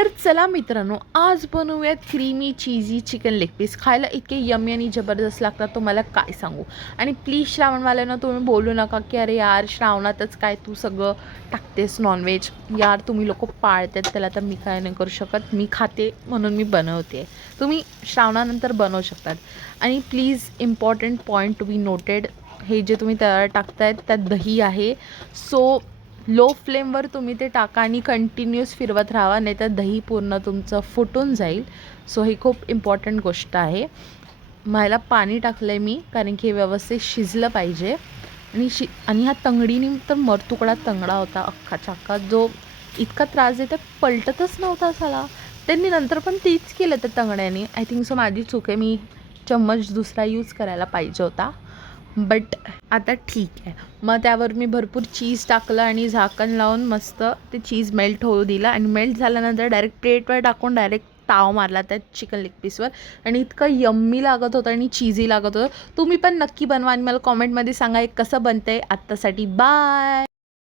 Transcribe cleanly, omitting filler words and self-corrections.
तर चला मित्रांनो, आज बनवूयात क्रीमी चीजी चिकन लेग पीस. खायला इतके यम्मी आणि जबरदस्त लागतात, तुम्हाला काय सांगू. आणि प्लीज श्रावणवाल्यांना तुम्ही बोलू नका की अरे यार श्रावणातच काय तू सगळं टाकतेस नॉनव्हेज. यार तुम्ही लोक पाळतात त्याला, तर मी काय नाही करू शकत. मी खाते म्हणून मी बनवते. तुम्ही श्रावणानंतर बनवू शकतात. आणि please important point to be noted, हे जे तुम्ही तयार टाकतायत त्यात दही आहे. सो लो फ्लेमवर तुम्ही ते टाका आणि कंटिन्यूस फिरवत राहा, नाही तर दही पूर्ण तुमचं फुटून जाईल. सो ही खूप इम्पॉर्टंट गोष्ट आहे. मला पाणी टाकलं आहे मी, कारण की हे व्यवस्थित शिजलं पाहिजे. आणि ह्या तंगडीने तर मरतुकडा तंगडा होता अख्खाच्या अख्खा, जो इतका त्रास देते, पलटतच नव्हता साला. त्यांनी नंतर पण तीच केलं त्या तंगड्याने. आय थिंक सो माझी चूक आहे, मी चम्मच दुसरा यूज करायला पाहिजे होता. बट आता ठीक आहे. मग त्यावर मी भरपूर चीज टाकलं आणि झाकण लावून मस्त ते चीज मेल्ट होऊ दिलं. आणि मेल्ट झाल्यानंतर डायरेक्ट प्लेटवर टाकून डायरेक्ट ताव मारला त्या चिकन लेग पीसवर. आणि इतकं यम्मी लागत होतं आणि चीजी लागत होतं. तुम्ही पण नक्की बनवा आणि मला कॉमेंटमध्ये सांगा एक कसं बनतं आहे. आत्तासाठी बाय.